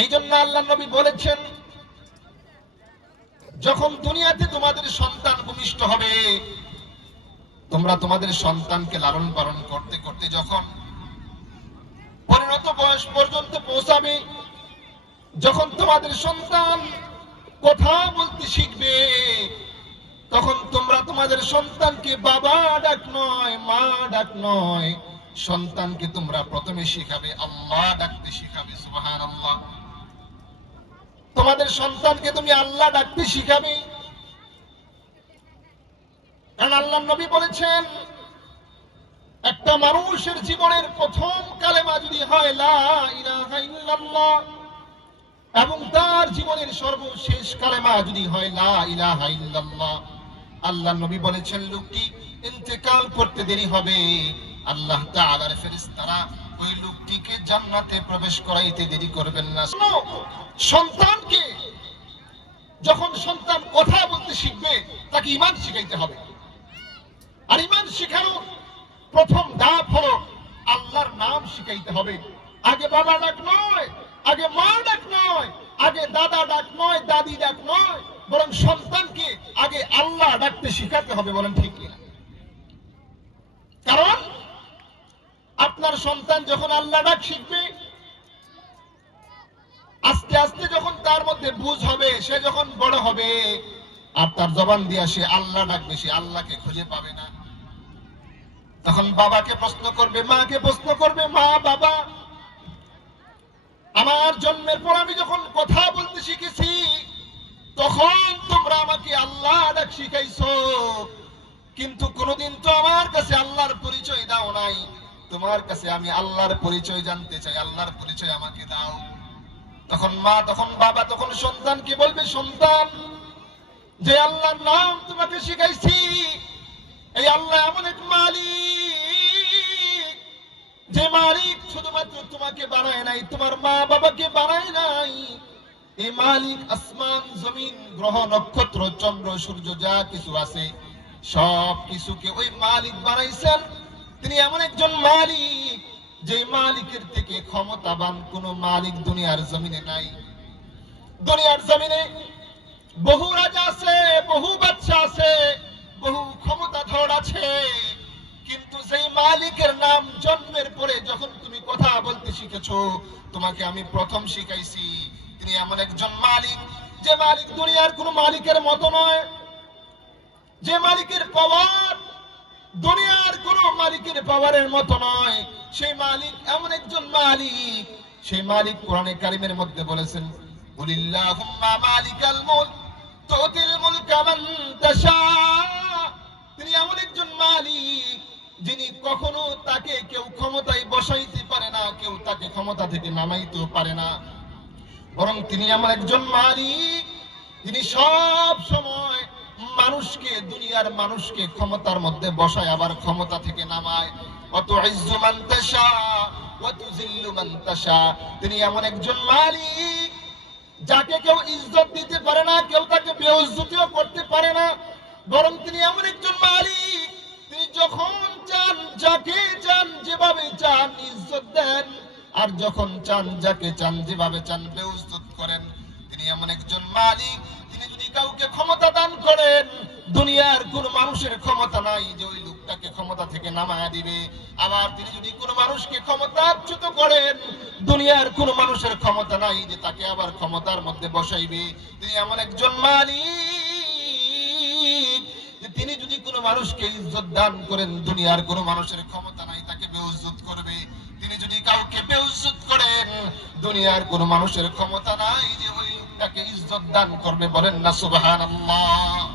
এই জন্য আল্লাহ নবী বলেছেন, যখন দুনিয়াতে তোমাদের সন্তান ভূমিষ্ঠ হবে, তোমরা তোমাদের সন্তানকে লালন পালন করতে করতে যখন পরিণত বয়স পর্যন্ত পৌঁছাবে, যখন তোমাদের সন্তান কথা বলতে শিখবে, তখন তোমরা তোমাদের সন্তানকে বাবা ডাক নয়, মা ডাক নয়, সন্তানকে তোমরা প্রথমে শিখাবে আল্লাহ ডাকতে শিখাবে। সুবহানাল্লাহ। তোমাদের সন্তানকে তুমি আল্লাহ ডাকতে শিখাবে। কারণ আল্লাহ নবী বলেছেন, একটা মানুষের জীবনের প্রথম কালেমা যদি হয় লা ইলাহা ইল্লাল্লাহ, এবং তার জীবনের সর্বশেষ কালেমা যদি হয় লা ইলাহা ইল্লাল্লাহ, আল্লাহ নবী বলেছেন লোকটি ইন্তেকাল করতে দেরি হবে, আল্লাহ তাআলার ফেরেশতারা ওই লোকটিকে জান্নাতে প্রবেশ করাইতে দেরি করবেন না। সন্তানকে যখন সন্তান কথা বলতে শিখবে, তাকে ঈমান শিখাইতে হবে। আর ঈমান শেখানোর প্রথম ধাপ হলো আল্লাহর নাম শিখাইতে হবে। আগে বাবা ডাক নয়, আগে মা ডাক নয়, আগে দাদা ডাক নয়, দাদি ডাক নয়, বরং সন্তানকে আগে আল্লাহ ডাকতে শিখাতে হবে। বলেন ঠিক কিনা? কারণ আপনার সন্তান যখন আল্লাহ ডাক শিখবে, আস্তে আস্তে যখন তার মধ্যে বুঝ হবে, সে যখন বড় হবে আর তার জবান দিয়ে সে আল্লাহ ডাকবে, সে আল্লাহকে খুঁজে পাবে না। তখন বাবাকে প্রশ্ন করবে, মাকে প্রশ্ন করবে, মা বাবা, আমার জন্মের পর আমি যখন কথা বলতে শিখেছি, তখন তোমরা আমাকে আল্লাহ ডাক শিখাইছো, কিন্তু কোনোদিন তো আমার কাছে আল্লাহর পরিচয় দাও নাই। তোমার কাছে আমি আল্লাহর পরিচয় জানতে চাই, আল্লাহর পরিচয় আমাকে দাও। তখন মা, তখন বাবা, তখন সন্তানকে বলবে, সন্তান, যে আল্লাহর নাম তোমাকে শিখাইছি, এই আল্লাহ এমন এক মালিক, যে মালিক শুধুমাত্র তোমাকে বানায় নাই, তোমার মা বাবাকে বানায় নাই। এই মালিক আসমান জমিন গ্রহ নক্ষত্র চন্দ্র সূর্য যা কিছু আছে সব কিছুকে ওই মালিক বানাইছেন। তিনি এমন একজন মালিক, যে মালিকের থেকে ক্ষমতাবান কোন মালিক দুনিয়ার জমিনে নাই। দুনিয়ার জমিনে বহু রাজা আছে, বহু বাদশা আছে, বহু ক্ষমতাধর আছে, কিন্তু সেই মালিকের নাম জন্মের পরে যখন তুমি কথা বলতে শিখেছো, তোমাকে আমি প্রথম শিখাইছি। তিনি এমন একজন মালিক, যে মালিক দুনিয়ার কোন মালিকের মতো নয়, যে মালিকের পাওয়ার দুনিয়ার কোন মালিকের পাওয়ারের মতো নয়। সেই মালিক এমন একজন মালিক, সেই মালিক কোরআনে কারিমের মধ্যে বলেছেন, কুলিল্লাহুম্মা মালিকাল মুলক তুতিল মুলকা মান তাশা। তিনি এমন একজন মালিক, যিনি কখনো তাকে কেউ ক্ষমতায় বসাইতে পারে না, কেউ তাকে ক্ষমতা থেকে নামাইতেও পারে না, বরং তিনি এমন একজন মালিক, তিনি সব সময় মানুষকে, দুনিয়ার মানুষকে ক্ষমতার মধ্যে বসায়, আবার ক্ষমতা থেকে নামায়। ওয়াতুইজ্জু মান তাশা ওয়া তুযিল্লু মান তাশা। তিনি এমন একজন মালিক, যাকে কেউ ইজ্জত দিতে পারে না, কেউ তাকে বেইজ্জতিও করতে পারে না, বরং তিনি এমন একজন মালিক, তিনি যখন চান যাকে চান যেভাবে চান ইজ্জত দেন, আর যখন চান যাকে চান যেভাবে চান বেইজ্জত করেন। তিনি এমন একজন মালিক, তিনি যদি কাউকে ক্ষমতা দান করেন, দুনিয়ার কোন মানুষের ক্ষমতা নাই যে ওই লোকটাকে ক্ষমতা থেকে নামায়া দিবে। আবার তিনি যদি কোন মানুষকে ক্ষমতাচ্যুত করেন, দুনিয়ার কোন মানুষের ক্ষমতা নাই যে তাকে আবার ক্ষমতার মধ্যে বসাইবে। তিনি এমন একজন মালিক, যে তিনি যদি কোনো মানুষকে ইজ্জত দান করেন, দুনিয়ার কোনো মানুষের ক্ষমতা নাই তাকে বেইজ্জত করবে। তিনি যদি কাউকে বেইজ্জত করেন, দুনিয়ার কোনো মানুষের ক্ষমতা নাই যে ওই লোকটাকে ইজ্জত দান করবে। বলেন না সুবহানাল্লাহ।